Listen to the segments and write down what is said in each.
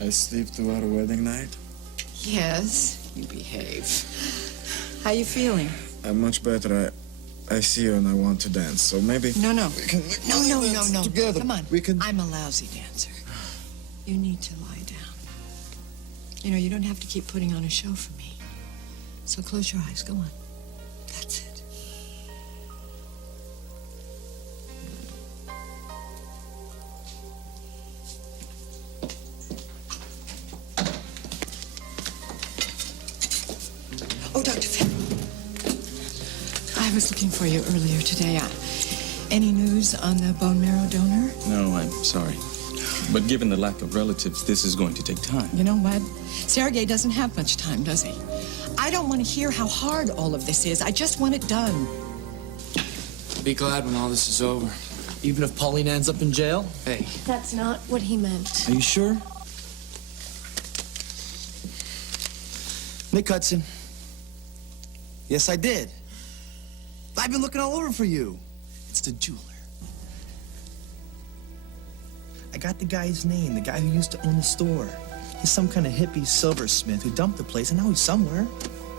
I sleep through our wedding night? Yes, you behave. How you feeling? I'm much better. I see you and I want to dance, so maybe... No. We can No. together. Come on. We can... I'm a lousy dancer. You need to lie down. You know, you don't have to keep putting on a show for me. So close your eyes. Go on. That's it. Oh, Dr. Finn. I was looking for you earlier today. Any news on the bone marrow donor? No, I'm sorry. But given the lack of relatives, this is going to take time. You know what? Sergei doesn't have much time, does he? I don't want to hear how hard all of this is. I just want it done. Be glad when all this is over. Even if Pauline ends up in jail? Hey. That's not what he meant. Are you sure? Nick Hudson. Yes, I did. I've been looking all over for you. It's the jeweler. I got the guy's name, the guy who used to own the store. He's some kind of hippie silversmith who dumped the place, and now he's somewhere.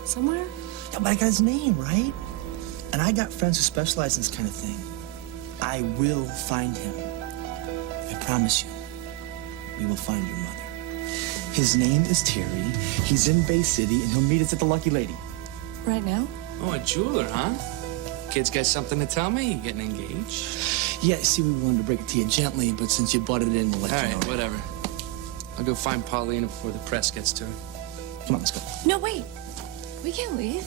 Somewhere? Yeah, but I got his name, right? And I got friends who specialize in this kind of thing. I will find him. I promise you, we will find your mother. His name is Terry. He's in Bay City, and he'll meet us at the Lucky Lady. Right now? Oh, a jeweler, huh? Kid's got something to tell me? You getting engaged? Yeah, see, we wanted to break it to you gently, but since you butted in, we'll let All you know. right, whatever. I'll go find Paulina before the press gets to her. Come on, let's go. No, wait. We can't leave.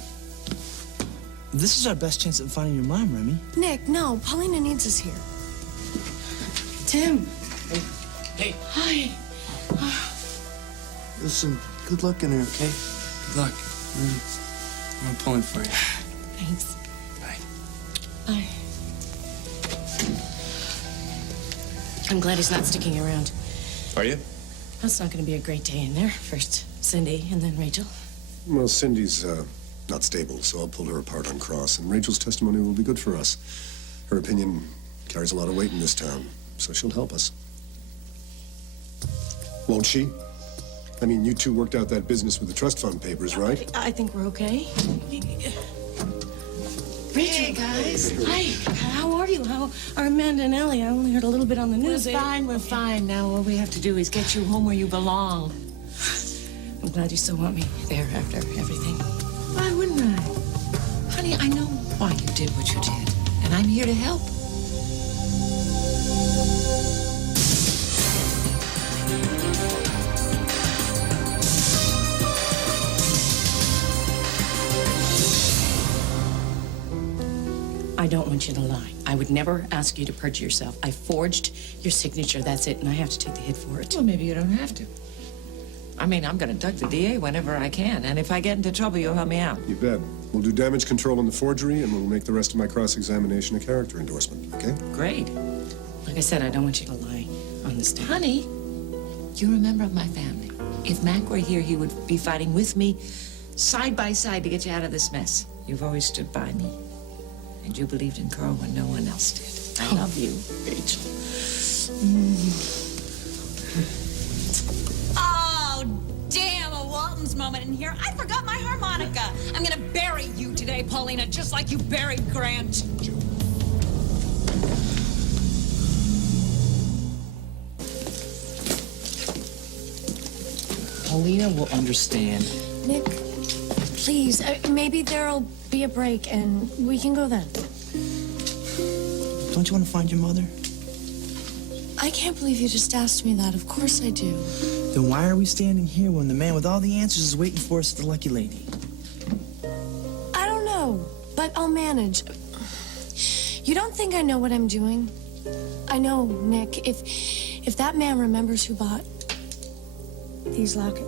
This is our best chance at finding your mom, Remy. Nick, no. Paulina needs us here. Tim. Hey. Hi. Listen, good luck in there, okay? Good luck. I'm pulling for you. Thanks. Bye. Bye. I'm glad he's not sticking around. Are you? That's not going to be a great day in there. First Cindy, and then Rachel. Well, Cindy's not stable, so I'll pull her apart on Cross, and Rachel's testimony will be good for us. Her opinion carries a lot of weight in this town, so she'll help us. Won't she? I mean, you two worked out that business with the trust fund papers, right? I think we're okay. Rachel, guys. Hi. How are you? How are Amanda and Ellie? I only heard a little bit on the news. We're fine. Now all we have to do is get you home where you belong. I'm glad you still want me there after everything. Why wouldn't I? Honey, I know why you did what you did, and I'm here to help. I don't want you to lie. I would never ask you to perjure yourself. I forged your signature, that's it, and I have to take the hit for it. Well, maybe you don't have to. I mean, I'm going to duck the DA whenever I can, and if I get into trouble, you'll help me out. You bet. We'll do damage control on the forgery, and we'll make the rest of my cross-examination a character endorsement, okay? Great. Like I said, I don't want you to lie on the stand. Honey, you're a member of my family. If Mac were here, he would be fighting with me, side by side, to get you out of this mess. You've always stood by me. And you believed in Carl when no one else did. I love you, Rachel. Oh, damn, a Walton's moment in here. I forgot my harmonica. I'm gonna bury you today, Paulina, just like you buried Grant. Paulina will understand. Nick, please. Maybe there'll be a break and we can go then. Don't you want to find your mother? I can't believe you just asked me that. Of course I do. Then why are we standing here when the man with all the answers is waiting for us at the Lucky Lady? I don't know, but I'll manage. You don't think I know what I'm doing? I know, Nick. If that man remembers who bought these lockets,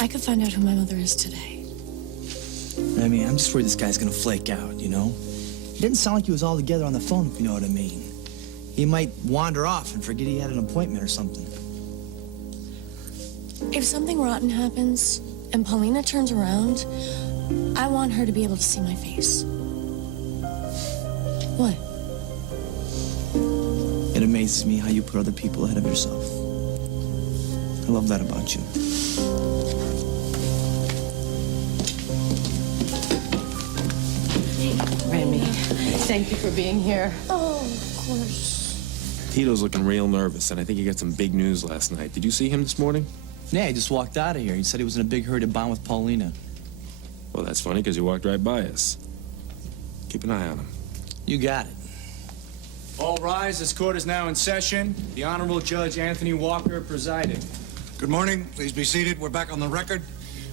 I could find out who my mother is today. I mean, I'm just worried this guy's gonna flake out, you know? He didn't sound like he was all together on the phone, if you know what I mean. He might wander off and forget he had an appointment or something. If something rotten happens and Paulina turns around, I want her to be able to see my face. What? It amazes me how you put other people ahead of yourself. I love that about you. Remy, thank you for being here. Oh, of course. Tito's looking real nervous, and I think he got some big news last night. Did you see him this morning? Yeah, he just walked out of here. He said he was in a big hurry to bond with Paulina. Well, that's funny, because he walked right by us. Keep an eye on him. You got it. All rise. This court is now in session. The Honorable Judge Anthony Walker presiding. Good morning. Please be seated. We're back on the record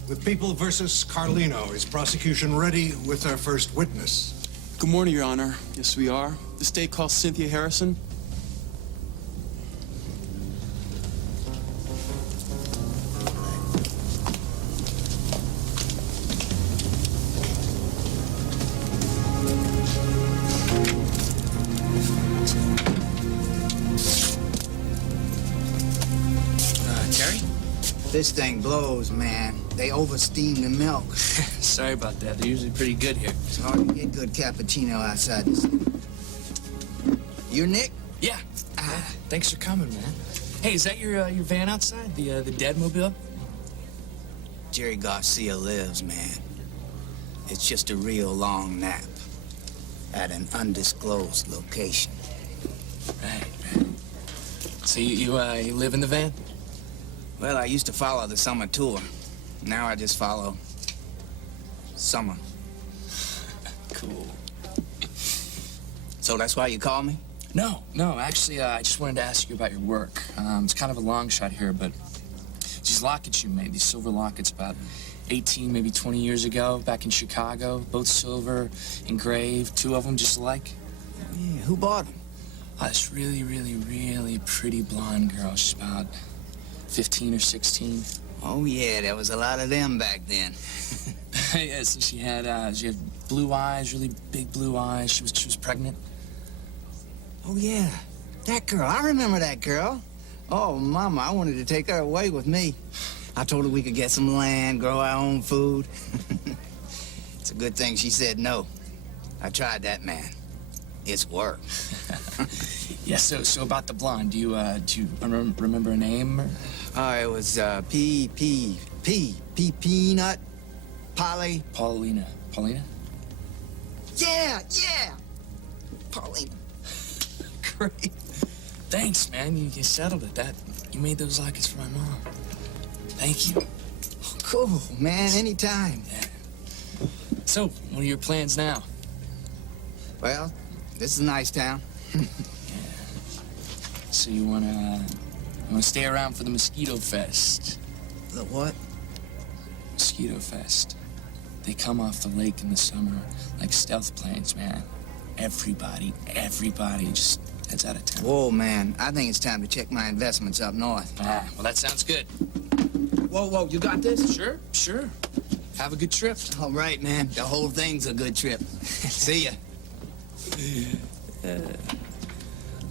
with People versus Carlino. Is prosecution ready with our first witness? Good morning, Your Honor. Yes, we are. The state calls Cynthia Harrison. Terry? This thing blows, man. They oversteam the milk. Sorry about that. They're usually pretty good here. It's hard to get good cappuccino outside this. You Nick? Yeah. Thanks for coming, man. Hey, is that your van outside? The Deadmobile? Jerry Garcia lives, man. It's just a real long nap at an undisclosed location. Right. So you live in the van? Well, I used to follow the summer tour. Now I just follow summer. Cool. So that's why you called me? No. Actually, I just wanted to ask you about your work. It's kind of a long shot here, but these lockets you made, these silver lockets about 18, maybe 20 years ago, back in Chicago, both silver, engraved, two of them just alike. Oh, yeah. Who bought them? This really, really, really pretty blonde girl. She's about 15 or 16. Oh, yeah, there was a lot of them back then. Yeah, so she had blue eyes, really big blue eyes. She was pregnant. Oh, yeah, that girl. I remember that girl. Oh, Mama, I wanted to take her away with me. I told her we could get some land, grow our own food. It's a good thing she said no. I tried that, man. It's work. Yeah, so about the blonde, do you remember a name? Or? Oh, it was Peanut, Polly. Paulina. Yeah. Paulina. Great. Thanks, man. You settled it. You made those lockets for my mom. Thank you. Oh, cool, man. Anytime. Yeah. So, what are your plans now? Well, this is a nice town. Yeah. So you wanna stay around for the Mosquito Fest? The what? Mosquito Fest. They come off the lake in the summer like stealth planes, man. Everybody just heads out of town. Whoa, man. I think it's time to check my investments up north. Well, that sounds good. Whoa, you got this? Sure. Have a good trip. All right, man. The whole thing's a good trip. See ya.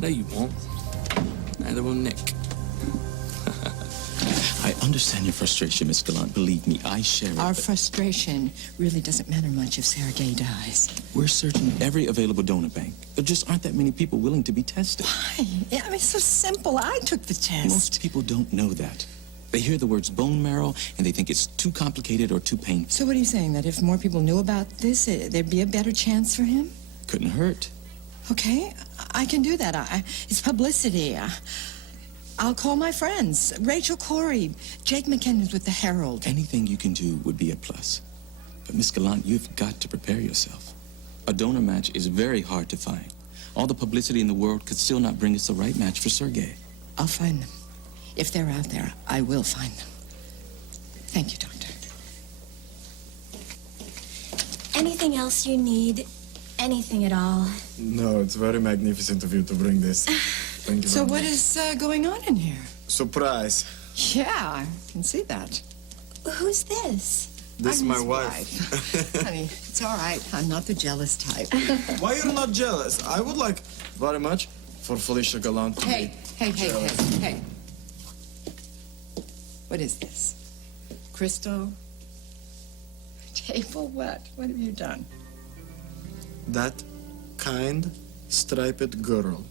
No, you won't. Neither will Nick. I understand your frustration, Miss Gallant. Believe me, I share it. Our but frustration really doesn't matter much if Sergei dies. we're searching every available donor bank. There just aren't that many people willing to be tested. Why? Yeah, I mean, it's so simple. I took the test. Most people don't know that. They hear the words bone marrow, and they think it's too complicated or too painful. So what are you saying, that if more people knew about this, there'd be a better chance for him? Couldn't hurt. Okay, I can do that. It's publicity. I'll call my friends. Rachel Corey, Jake McKinnon's with the Herald. Anything you can do would be a plus. But Miss Gallant, you've got to prepare yourself. A donor match is very hard to find. All the publicity in the world could still not bring us the right match for Sergei. I'll find them. If they're out there, I will find them. Thank you, Doctor. Anything else you need? Anything at all? No, it's very magnificent of you to bring this. Thank you. So very what much. is going on in here? Surprise. Yeah, I can see that. Who's this? This is I'm my his wife. Honey, it's all right. I'm not the jealous type. Why you're not jealous? I would like very much for Felicia Gallant to Hey. be What is this? Crystal? Table what? What have you done? That kind, striped girl.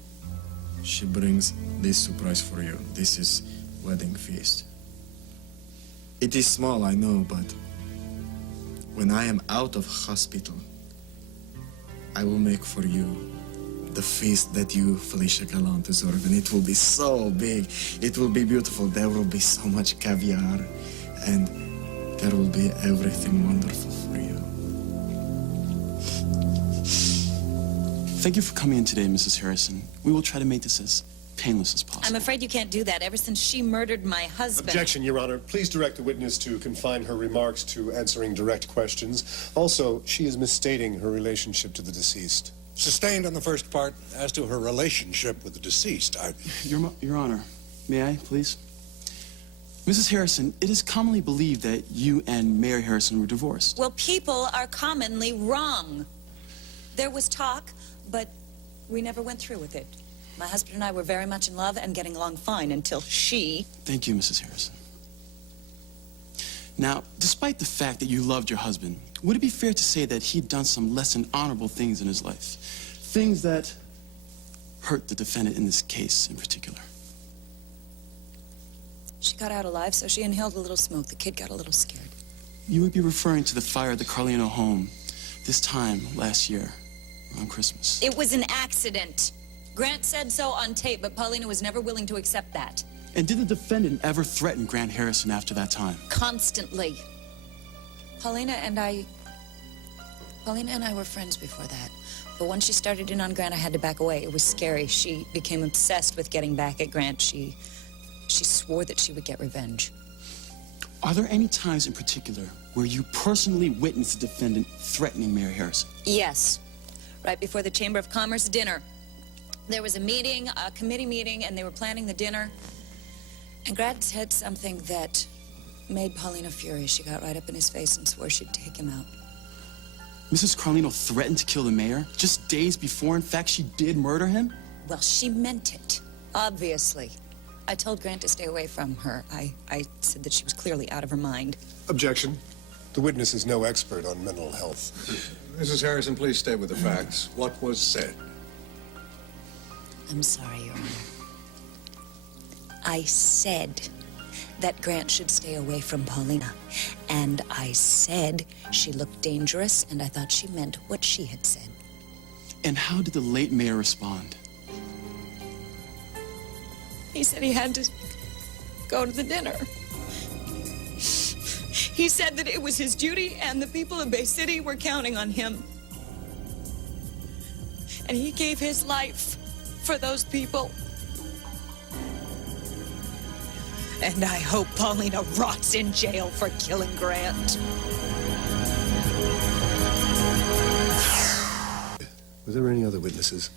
She brings this surprise for you. This is wedding feast. It is small, I know, but when I am out of hospital, I will make for you the feast that you, Felicia Gallant, deserve. And it will be so big. It will be beautiful. There will be so much caviar. And there will be everything wonderful for you. Thank you for coming in today, Mrs. Harrison. We will try to make this as painless as possible. I'm afraid you can't do that. Ever since she murdered my husband. Objection, Your Honor. Please direct the witness to confine her remarks to answering direct questions. Also, she is misstating her relationship to the deceased. Sustained on the first part. As to her relationship with the deceased, Your Honor, may I, please? Mrs. Harrison, it is commonly believed that you and Mayor Harrison were divorced. Well, people are commonly wrong. There was talk, but we never went through with it. My husband and I were very much in love and getting along fine until she... Thank you, Mrs. Harrison. Now, despite the fact that you loved your husband, would it be fair to say that he'd done some less than honorable things in his life? Things that hurt the defendant in this case in particular? She got out alive, so she inhaled a little smoke. The kid got a little scared. You would be referring to the fire at the Carlino home this time last year, around Christmas. It was an accident. Grant said so on tape, but Paulina was never willing to accept that. And did the defendant ever threaten Grant Harrison after that time? Constantly. Paulina and I were friends before that. But once she started in on Grant, I had to back away. It was scary. She became obsessed with getting back at Grant. She swore that she would get revenge. Are there any times in particular where you personally witnessed the defendant threatening Mayor Harrison? Yes. Right before the Chamber of Commerce dinner. There was a meeting, a committee meeting, and they were planning the dinner. And Grant said something that made Paulina furious. She got right up in his face and swore she'd take him out. Mrs. Carlino threatened to kill the mayor just days before, in fact, she did murder him? Well, she meant it, obviously. I told Grant to stay away from her. I said that she was clearly out of her mind. Objection. The witness is no expert on mental health. Mrs. Harrison, please stay with the facts. What was said? I'm sorry, Your Honor. I said that Grant should stay away from Paulina. And I said she looked dangerous, and I thought she meant what she had said. And how did the late mayor respond? He said he had to go to the dinner. He said that it was his duty, and the people of Bay City were counting on him. And he gave his life for those people. And I hope Paulina rots in jail for killing Grant. Were there any other witnesses?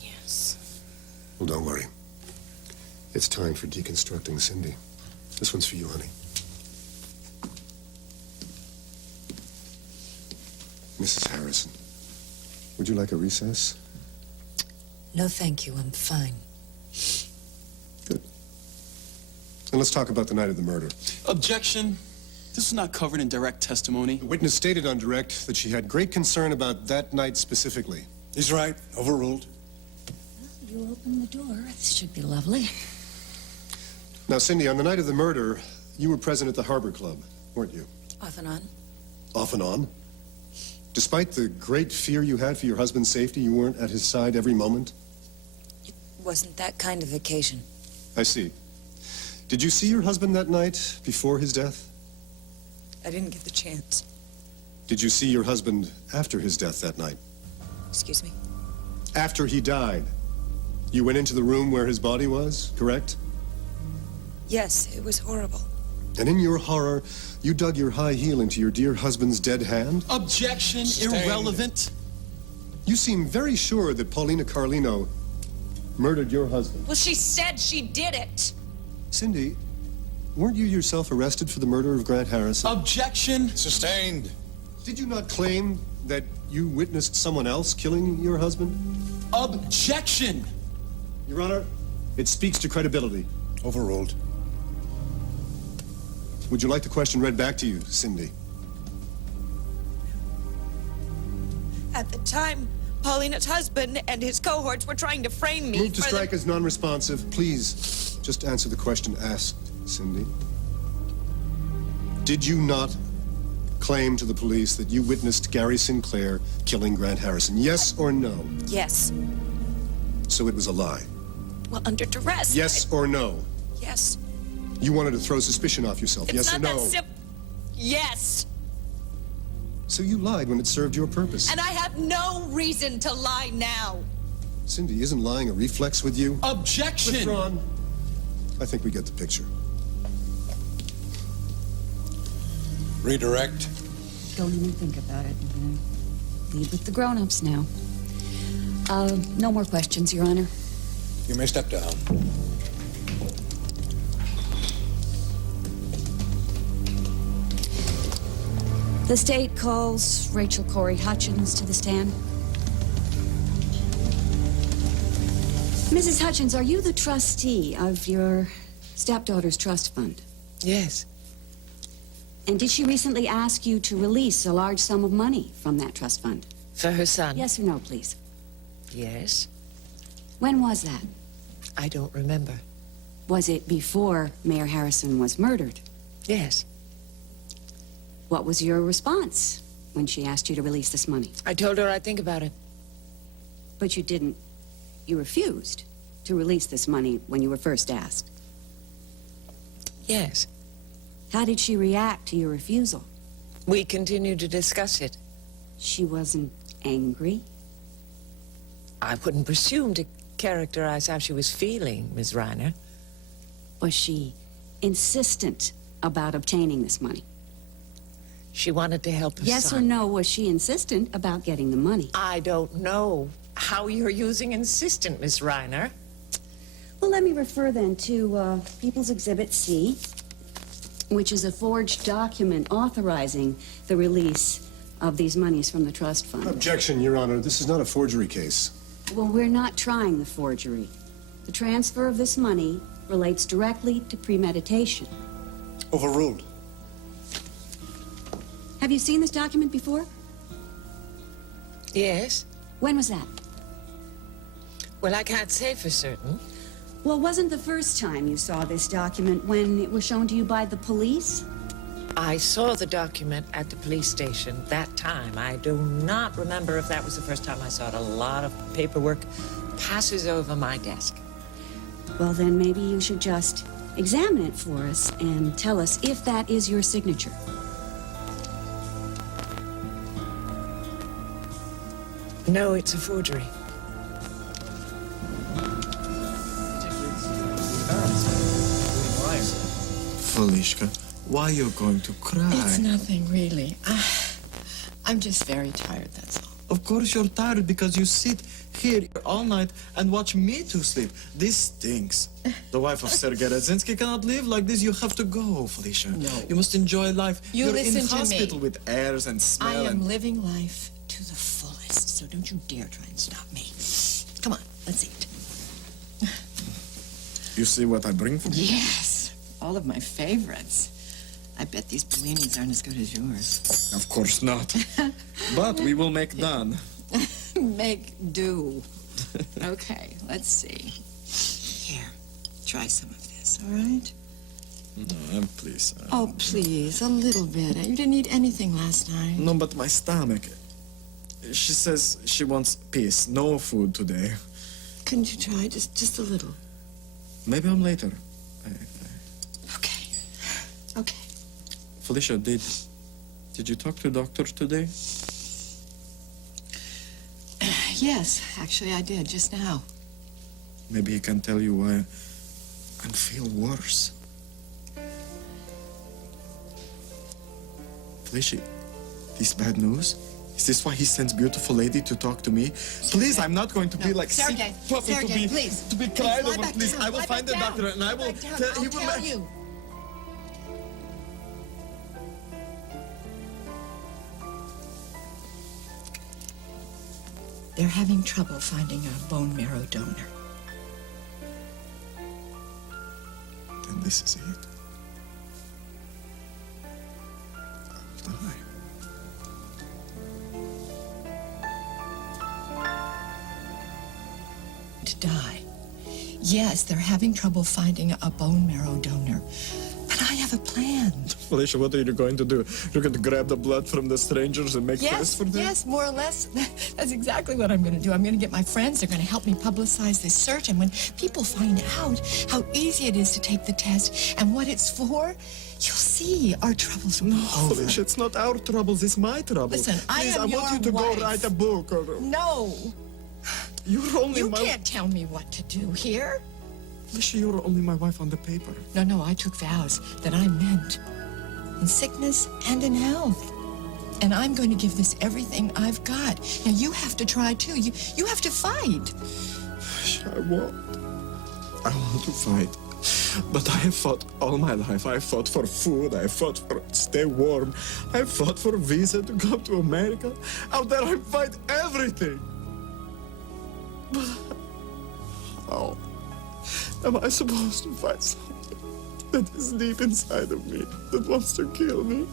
Yes. Well, don't worry. It's time for deconstructing Cindy. This one's for you, honey. Mrs. Harrison, would you like a recess? No, thank you. I'm fine. Good. And let's talk about the night of the murder. Objection. This was not covered in direct testimony. The witness stated on direct that she had great concern about that night specifically. He's right. Overruled. You open the door. This should be lovely. Now, Cindy, on the night of the murder, you were present at the Harbor Club, weren't you? Off and on. Off and on? Despite the great fear you had for your husband's safety, you weren't at his side every moment? It wasn't that kind of occasion. I see. Did you see your husband that night before his death? I didn't get the chance. Did you see your husband after his death that night? Excuse me? After he died, you went into the room where his body was, correct? Yes, it was horrible. And in your horror, you dug your high heel into your dear husband's dead hand? Objection. Sustained. Irrelevant. You seem very sure that Paulina Carlino murdered your husband. Well, she said she did it. Cindy, weren't you yourself arrested for the murder of Grant Harrison? Objection. Sustained. Did you not claim that you witnessed someone else killing your husband? Objection. Your Honor, it speaks to credibility. Overruled. Would you like the question read back to you, Cindy? At the time, Paulina's husband and his cohorts were trying to frame me Move to for strike as non-responsive. Please, just answer the question asked, Cindy. Did you not claim to the police that you witnessed Gary Sinclair killing Grant Harrison? Yes or no? Yes. So it was a lie? Well, under duress. Yes or no? Yes. You wanted to throw suspicion off yourself? It's Yes or not no? that simple. Yes. So you lied when it served your purpose. And I have no reason to lie now. Cindy, isn't lying a reflex with you? Objection! Withdrawn. I think we get the picture. Redirect. Go in and think about it. Lead with the grown-ups now. No more questions, Your Honor. You may step down. The state calls Rachel Corey Hutchins to the stand. Mrs. Hutchins, are you the trustee of your stepdaughter's trust fund? Yes. And did she recently ask you to release a large sum of money from that trust fund? For her son? Yes or no, please? Yes. When was that? I don't remember. Was it before Mayor Harrison was murdered? Yes. What was your response when she asked you to release this money? I told her I'd think about it. But you didn't. You refused to release this money when you were first asked. Yes. How did she react to your refusal? We continued to discuss it. She wasn't angry? I wouldn't presume to characterize how she was feeling, Ms. Reiner. Was she insistent about obtaining this money? She wanted to help her Yes son. or no, was she insistent about getting the money? I don't know how you're using insistent, Miss Reiner. Well, let me refer then to People's Exhibit C, which is a forged document authorizing the release of these monies from the trust fund. Objection, Your Honor. This is not a forgery case. Well, we're not trying the forgery. The transfer of this money relates directly to premeditation. Overruled. Have you seen this document before? Yes. When was that? Well, I can't say for certain. Well, wasn't the first time you saw this document when it was shown to you by the police? I saw the document at the police station that time. I do not remember if that was the first time I saw it. A lot of paperwork passes over my desk. Well, then maybe you should just examine it for us and tell us if that is your signature. No, it's a forgery. Felishka, why are you going to cry? It's nothing, really. I'm just very tired, that's all. Of course you're tired because you sit here all night and watch me to sleep. This stinks. The wife of Sergei Radzinski cannot live like this. You have to go, Felicia. No. You must enjoy life. You You're listen in to me. hospital with airs and I smell am and... living life to the fullest, so don't you dare try and stop me. Come on, let's eat. You see what I bring for you? Yes, all of my favorites. I bet these bellinis aren't as good as yours. Of course not. But we will make done. Make do. Okay, let's see. Here, try some of this, all right? No, please. Oh, please, a little bit. You didn't eat anything last night. No, but my stomach. She says she wants peace. No food today. Couldn't you try just a little? Maybe I'm later. Okay. Okay. Felicia, did you talk to the doctor today? Yes, actually I did, just now. Maybe he can tell you why I feel worse. Felicia, this bad news? Is this why he sends beautiful lady to talk to me? Please, I'm not going to be like Sergei, sick puppy Sergei, please. to be Please, cried lie over. back Please, down, I will lie find the back doctor down, and I will lie back down. tell, he I'll will tell you. They're having trouble finding a bone marrow donor. Then this is it. I'll die. To die. Yes, they're having trouble finding a bone marrow donor. But I have a plan. Felicia, what are you going to do? You're going to grab the blood from the strangers and make tests for them? Yes, more or less. That's exactly what I'm going to do. I'm going to get my friends. They're going to help me publicize this search. And when people find out how easy it is to take the test and what it's for, you'll see our troubles will be over. Felicia, it's not our troubles, it's my trouble. Listen, Please, I am I want you to your wife. go write a book or... No. You're only You my... can't tell me what to do here. Felicia, you're only my wife on the paper. No, I took vows that I meant in sickness and in health. And I'm going to give this everything I've got. Now, you have to try, too. You have to fight. I won't. I want to fight. But I have fought all my life. I fought for food. I fought for stay warm. I fought for a visa to come to America. Out there, I fight everything. But how am I supposed to fight something that is deep inside of me, that wants to kill me?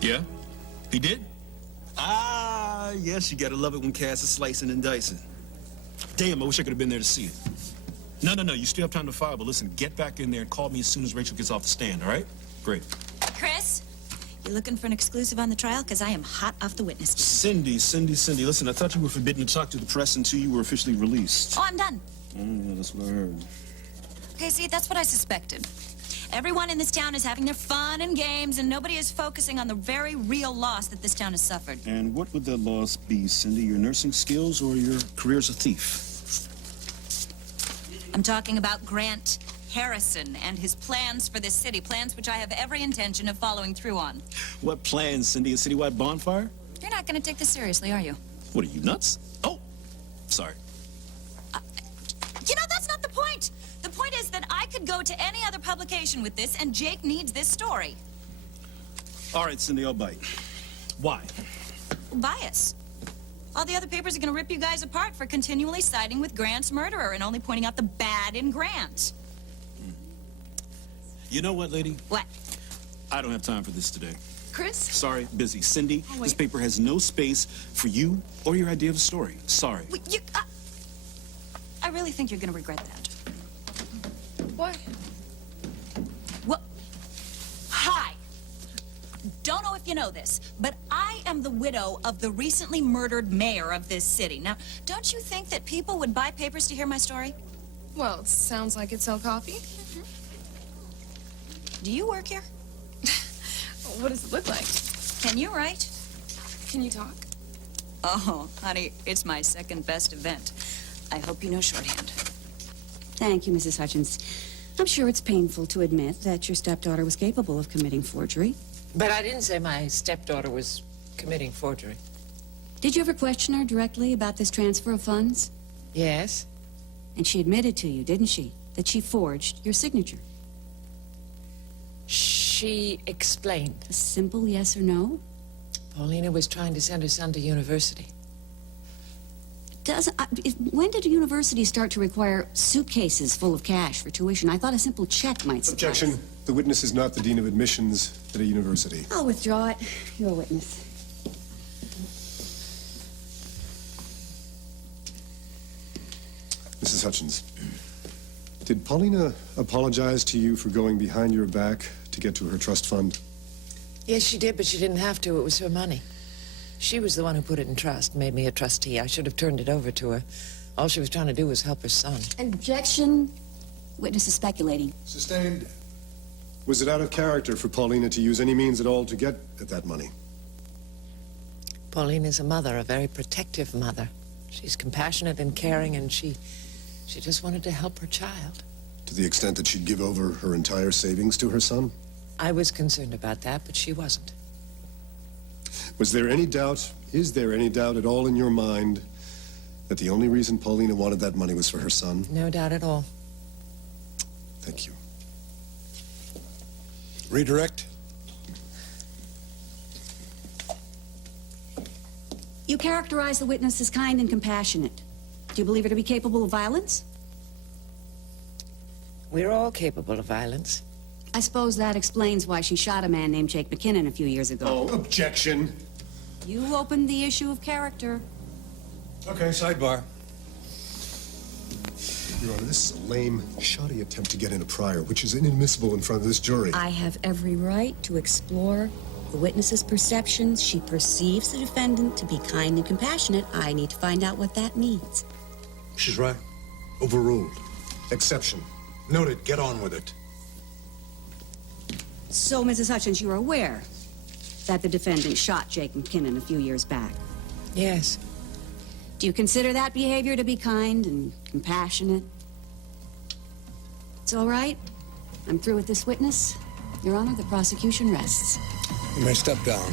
Yeah? He did? Ah, yes, you gotta love it when Cass is slicing and dicing. Damn, I wish I could have been there to see it. No, you still have time to file, but listen, get back in there and call me as soon as Rachel gets off the stand, all right? Great. Chris, you looking for an exclusive on the trial? Because I am hot off the witness stand. Cindy, listen, I thought you were forbidden to talk to the press until you were officially released. Oh, I'm done. Yeah, that's what I heard. Okay, see, that's what I suspected. Everyone in this town is having their fun and games, and nobody is focusing on the very real loss that this town has suffered. And what would that loss be, Cindy? Your nursing skills or your career as a thief? I'm talking about Grant Harrison and his plans for this city, plans which I have every intention of following through on. What plans, Cindy? A citywide bonfire? You're not going to take this seriously, are you? What, are you nuts? Oh, sorry. You know, that's not the point. The point is that I could go to any other publication with this, and Jake needs this story. All right, Cindy, I'll bite. Why? Bias. All the other papers are going to rip you guys apart for continually siding with Grant's murderer and only pointing out the bad in Grant. You know what, lady? What? I don't have time for this today. Chris? Sorry, busy. Cindy, Oh, wait. this paper has no space for you or your idea of a story. Sorry. Wait, I really think you're going to regret that. Why? Well, hi. Don't know if you know this, but I am the widow of the recently murdered mayor of this city. Now, don't you think that people would buy papers to hear my story? Well, it sounds like it'd sell coffee. Do you work here? What does it look like? Can you write? Can you talk? Oh, honey, it's my second best event. I hope you know shorthand. Thank you, Mrs. Hutchins. I'm sure it's painful to admit that your stepdaughter was capable of committing forgery. But I didn't say my stepdaughter was committing forgery. Did you ever question her directly about this transfer of funds? Yes. And she admitted to you, didn't she, that she forged your signature? She explained. A simple yes or no? Paulina was trying to send her son to university. When did a university start to require suitcases full of cash for tuition? I thought a simple check might suffice. Objection. The witness is not the dean of admissions at a university. I'll withdraw it. You're a witness. Mrs. Hutchins, did Paulina apologize to you for going behind your back to get to her trust fund? Yes, she did, but she didn't have to. It was her money. She was the one who put it in trust, made me a trustee. I should have turned it over to her. All she was trying to do was help her son. Objection. Witness is speculating. Sustained. Was it out of character for Paulina to use any means at all to get at that money? Paulina's a mother, a very protective mother. She's compassionate and caring, and she just wanted to help her child. To the extent that she'd give over her entire savings to her son? I was concerned about that, but she wasn't. Was there any doubt, is there any doubt at all in your mind that the only reason Paulina wanted that money was for her son? No doubt at all. Thank you. Redirect. You characterize the witness as kind and compassionate. Do you believe her to be capable of violence? We're all capable of violence. I suppose that explains why she shot a man named Jake McKinnon a few years ago. Oh, objection. You opened the issue of character. Okay, sidebar. Your Honor, this is a lame, shoddy attempt to get in a prior, which is inadmissible in front of this jury. I have every right to explore the witness's perceptions. She perceives the defendant to be kind and compassionate. I need to find out what that means. She's right. Overruled. Exception. Noted. Get on with it. So, Mrs. Hutchins, you are aware that the defendant shot Jake McKinnon a few years back. Yes. Do you consider that behavior to be kind and compassionate? It's all right. I'm through with this witness. Your Honor, the prosecution rests. You may step down.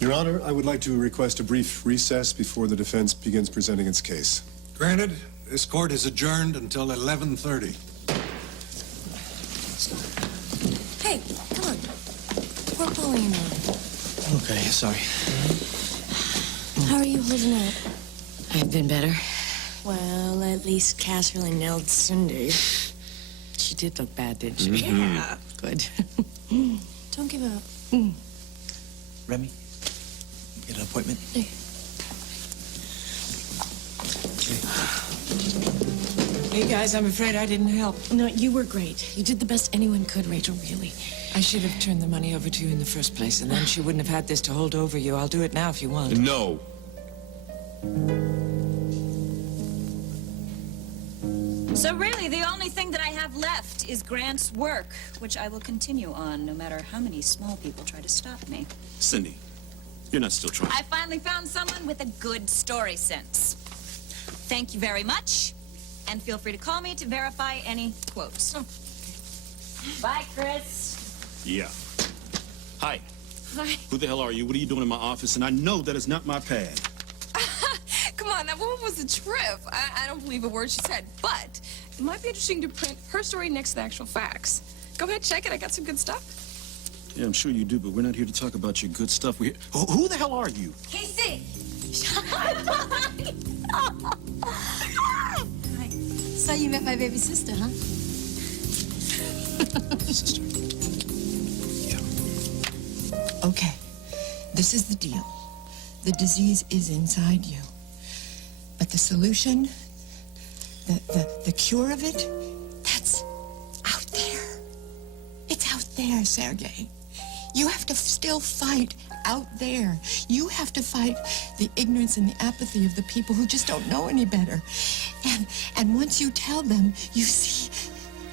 Your Honor, I would like to request a brief recess before the defense begins presenting its case. Granted, this court is adjourned until 11:30. Hey, come on. Poor Paulina. Okay, sorry. How are you holding up? I've been better. Well, at least Cass really nailed Cindy. She did look bad, didn't she? Yeah. Good. Don't give up. Remy, get an appointment? Hey, guys, I'm afraid I didn't help. No, you were great. You did the best anyone could, Rachel, really. I should have turned the money over to you in the first place, and then she wouldn't have had this to hold over you. I'll do it now if you want. No. So really, the only thing that I have left is Grant's work, which I will continue on no matter how many small people try to stop me. Cindy, you're not still trying. I finally found someone with a good story sense. Thank you very much, and feel free to call me to verify any quotes. Bye, Chris. Yeah. Hi. Hi. Who the hell are you? What are you doing in my office? And I know that is not my pad. Come on, that woman was a trip. I don't believe a word she said, but it might be interesting to print her story next to the actual facts. Go ahead, check it. I got some good stuff. Yeah, I'm sure you do, but we're not here to talk about your good stuff. We're here... Who the hell are you? Casey! Hi. So you met my baby sister, huh? Sister. Okay, this is the deal. The disease is inside you. But the solution, the cure of it, that's out there. It's out there, Sergei. You have to still fight out there. You have to fight the ignorance and the apathy of the people who just don't know any better. And once you tell them, you see,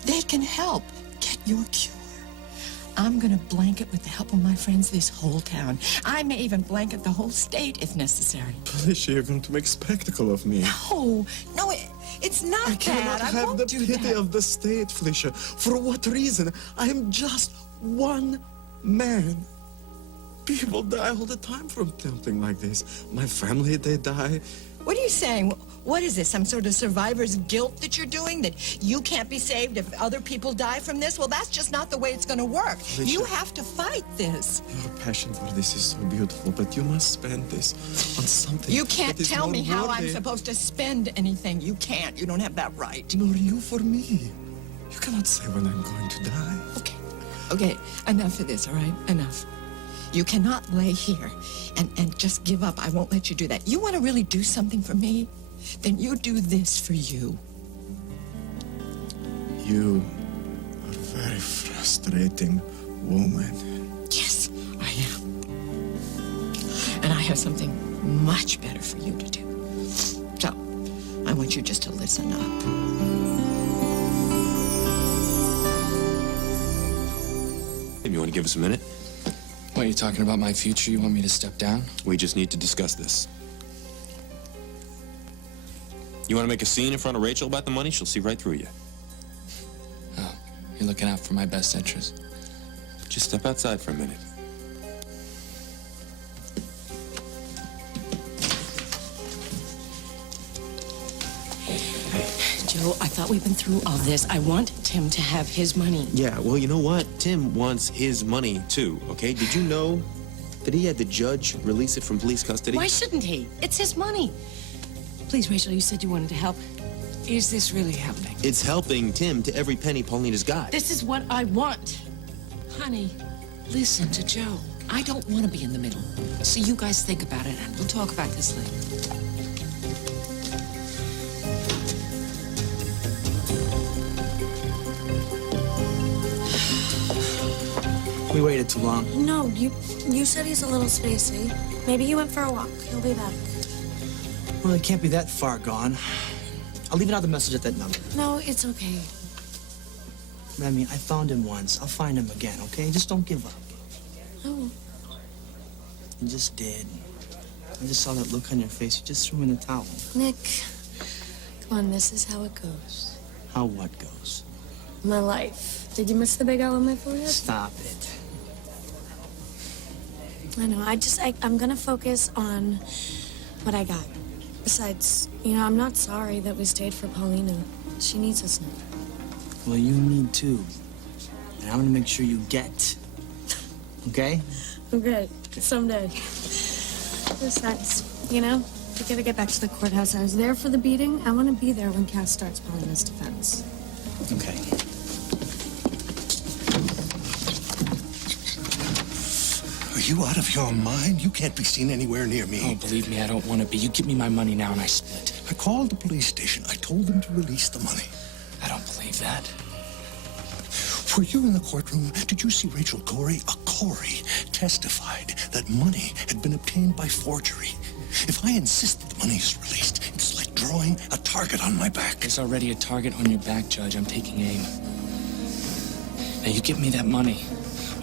they can help get your cure. I'm gonna blanket, with the help of my friends, this whole town. I may even blanket the whole state if necessary. Felicia, you're going to make spectacle of me. No, it's not I that. cannot I have won't the do pity that. of the state, Felicia. For what reason? I am just one man. People die all the time from something like this. My family, they die. What are you saying? What is this, some sort of survivor's guilt that you're doing? That you can't be saved if other people die from this? Well, that's just not the way it's going to work. Felicia. You have to fight this. Your passion for this is so beautiful, but you must spend this on something. You can't that is tell more me how I'm worthy. supposed to spend anything. You can't. You don't have that right. Nor you for me. You cannot say when I'm going to die. Okay, enough of this, all right? Enough. You cannot lay here and just give up. I won't let you do that. You want to really do something for me? Then you do this for you. You are a very frustrating woman. Yes, I am. And I have something much better for you to do. So, I want you just to listen up. Hey, you want to give us a minute? What, are you talking about my future? You want me to step down? We just need to discuss this. You want to make a scene in front of Rachel about the money? She'll see right through you. Oh, you're looking out for my best interest. Just step outside for a minute. Joe, I thought we've been through all this. I want Tim to have his money. Yeah, well, you know what? Tim wants his money, too, okay? Did you know that he had the judge release it from police custody? Why shouldn't he? It's his money. Please, Rachel, you said you wanted to help. Is this really happening? It's helping Tim to every penny Paulina's got. This is what I want. Honey, listen to Joe. I don't want to be in the middle. So you guys think about it, and we'll talk about this later. We waited too long. No, you said he's a little spacey. Maybe he went for a walk. He'll be back. Well, it can't be that far gone. I'll leave another message at that number. No, it's okay. Remy, I found him once. I'll find him again, okay? Just don't give up. Oh. You just did. I just saw that look on your face. You just threw in the towel. Nick, come on, this is how it goes. How what goes? My life. Did you miss the big L on my forehead? Stop it. I know. I'm gonna focus on what I got. Besides, I'm not sorry that we stayed for Paulina. She needs us now. Well, you need to. And I'm gonna make sure you get. Okay? Okay, someday. Besides, we gotta get back to the courthouse. I was there for the beating. I want to be there when Cass starts Paulina's defense. Okay. Are you out of your mind? You can't be seen anywhere near me. Oh, believe me, I don't want to be. You give me my money now and I split. I called the police station. I told them to release the money. I don't believe that. Were you in the courtroom? Did you see Rachel Corey? Corey testified that money had been obtained by forgery. If I insist that the money is released, it's like drawing a target on my back. There's already a target on your back, Judge. I'm taking aim. Now you give me that money,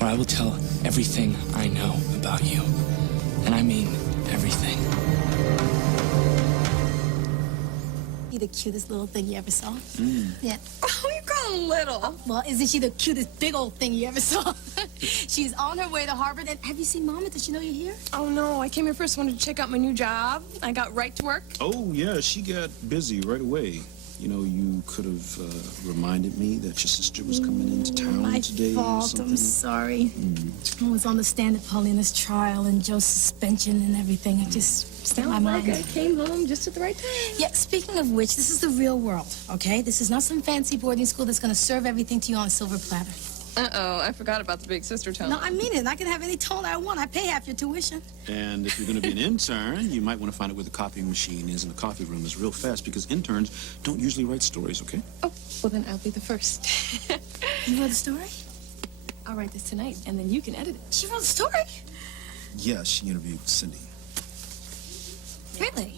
or I will tell everything I know about you. And I mean everything. She the cutest little thing you ever saw? Yeah. Oh, you call him little. Well, isn't she the cutest big old thing you ever saw? She's on her way to Harvard. And have you seen Mama? Does she know you're here? Oh, no. I came here first, wanted to check out my new job. I got right to work. Oh, yeah, she got busy right away. You could have reminded me that your sister was coming into town My today or fault. something. I'm sorry. I was on the stand at Paulina's trial and Joe's suspension and everything. It just slipped my mind. I came home just at the right time. Yeah, speaking of which, this is the real world, okay? This is not some fancy boarding school that's gonna serve everything to you on a silver platter. Uh-oh, I forgot about the big sister tone. No, I mean it. I can have any tone I want. I pay half your tuition. And if you're going to be an intern, you might want to find out where the copying machine is, and the coffee room is real fast because interns don't usually write stories, okay? Oh, well, then I'll be the first. You wrote the story? I'll write this tonight, and then you can edit it. She wrote the story? Yeah, she interviewed Cindy. Really?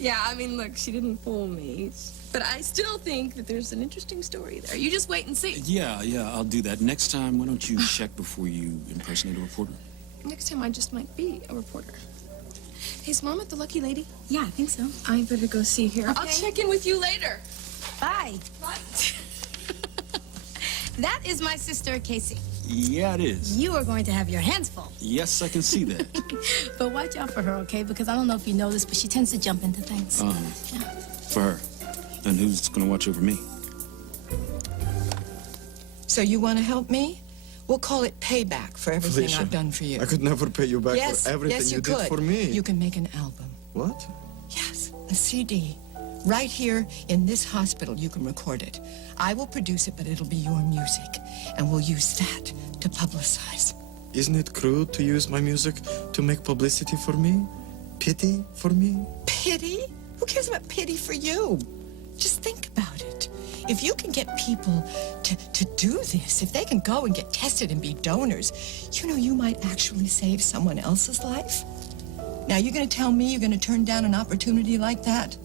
Yeah, I mean, look, she didn't fool me. But I still think that there's an interesting story there. You just wait and see. Yeah, I'll do that. Next time, why don't you check before you impersonate a reporter? Next time, I just might be a reporter. Hey, is Mama the lucky lady? Yeah, I think so. I better go see her. Okay. I'll check in with you later. Bye. Bye. That is my sister, Casey. Yeah, it is. You are going to have your hands full. Yes, I can see that. But watch out for her, okay? Because I don't know if you know this, but she tends to jump into things. Yeah. For her. And who's going to watch over me? So you want to help me? We'll call it payback for everything Felicia, I've done for you. I could never pay you back yes, for everything yes, you did could. for me. You can make an album. What? Yes, a CD. Right here in this hospital, you can record it. I will produce it, but it'll be your music. And we'll use that to publicize. Isn't it cruel to use my music to make publicity for me? Pity for me? Pity? Who cares about pity for you? Just think about it. If you can get people to do this, if they can go and get tested and be donors, you might actually save someone else's life. Now, you're going to tell me you're going to turn down an opportunity like that?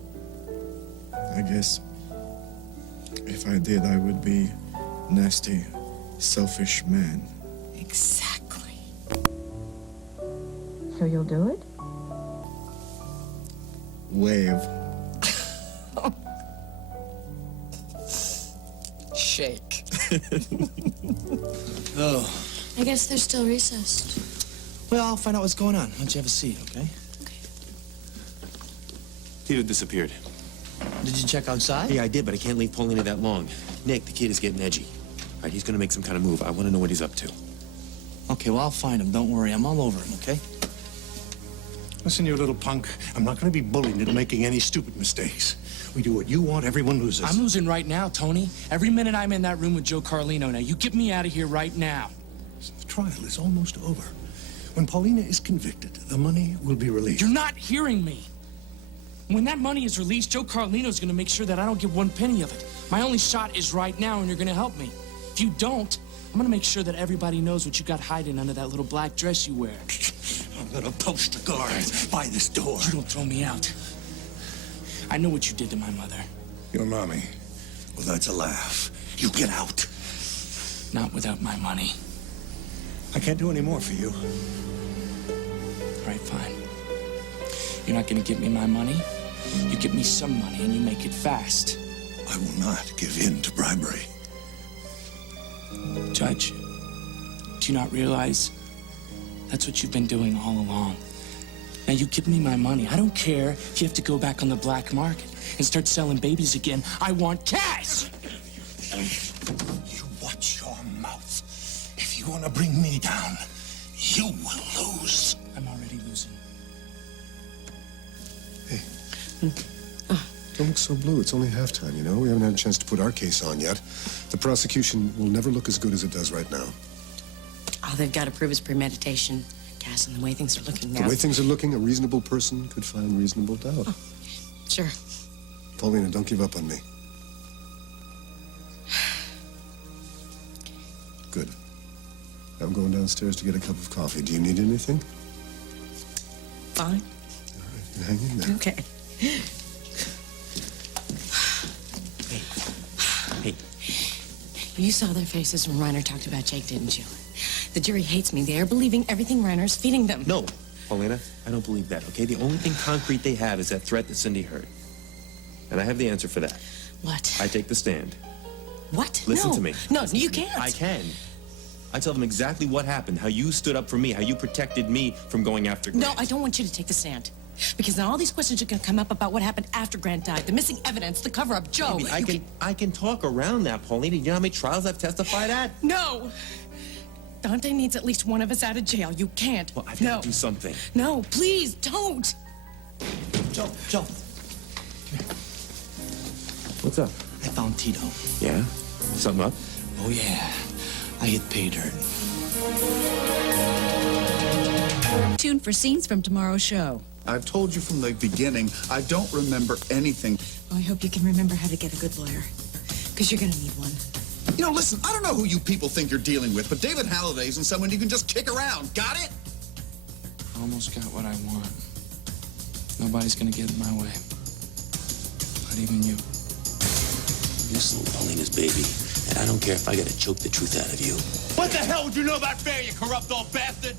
I guess if I did, I would be nasty, selfish man. Exactly. So you'll do it? Wave. Shake. Oh. I guess they're still recessed. Well, I'll find out what's going on. Why don't you have a seat, okay? Tito disappeared. Did you check outside? Yeah, I did, but I can't leave Paulina that long. Nick, the kid is getting edgy. All right, he's gonna make some kind of move. I want to know what he's up to. Okay, well, I'll find him. Don't worry. I'm all over him, okay? Listen, you little punk. I'm not going to be bullied into making any stupid mistakes. We do what you want, everyone loses. I'm losing right now, Tony. Every minute I'm in that room with Joe Carlino. Now, you get me out of here right now. The trial is almost over. When Paulina is convicted, the money will be released. You're not hearing me. When that money is released, Joe Carlino's gonna make sure that I don't get one penny of it. My only shot is right now, and you're gonna help me. If you don't, I'm gonna make sure that everybody knows what you got hiding under that little black dress you wear. I'm gonna post a guard by this door. You don't throw me out. I know what you did to my mother. Your mommy? Well, that's a laugh. You get out. Not without my money. I can't do any more for you. All right, fine. You're not gonna give me my money. You give me some money, and you make it fast. I will not give in to bribery. Judge, do you not realize that's what you've been doing all along? Now, you give me my money. I don't care if you have to go back on the black market and start selling babies again. I want cash! You watch your mouth. If you want to bring me down, you will lose. I'm already losing. Hey. Don't look so blue. It's only halftime, you know? We haven't had a chance to put our case on yet. The prosecution will never look as good as it does right now. All they've got to prove is premeditation. Cass, and the way things are looking now. The way things are looking, a reasonable person could find reasonable doubt. Oh, sure. Paulina, don't give up on me. Good. I'm going downstairs to get a cup of coffee. Do you need anything? Fine. All right, you hang in there. Okay. Hey. You saw their faces when Reiner talked about Jake, didn't you? The jury hates me. They're believing everything Reiner's feeding them. No, Paulina, I don't believe that, okay? The only thing concrete they have is that threat that Cindy heard. And I have the answer for that. What? I take the stand. What? Listen No. to me. No, you can't. I can. I tell them exactly what happened, how you stood up for me, how you protected me from going after Grant. No, I don't want you to take the stand. Because now all these questions are going to come up about what happened after Grant died. The missing evidence, the cover-up, Joe. Maybe I can talk around that, Paulina. You know how many trials I've testified at? No! Dante needs at least one of us out of jail. You can't. Well, I've got to do something. No, please, don't! Joe. What's up? I found Tito. Yeah? Something up? Oh, yeah. I hit pay dirt. Tuned for scenes from tomorrow's show. I've told you from the beginning, I don't remember anything. Well, I hope you can remember how to get a good lawyer, because you're going to need one. You know, listen, I don't know who you people think you're dealing with, but David Halliday isn't someone you can just kick around. Got it? I almost got what I want. Nobody's gonna get in my way. Not even you. You're still Paulina's baby, and I don't care if I gotta choke the truth out of you. What the hell would you know about fair, you corrupt old bastard?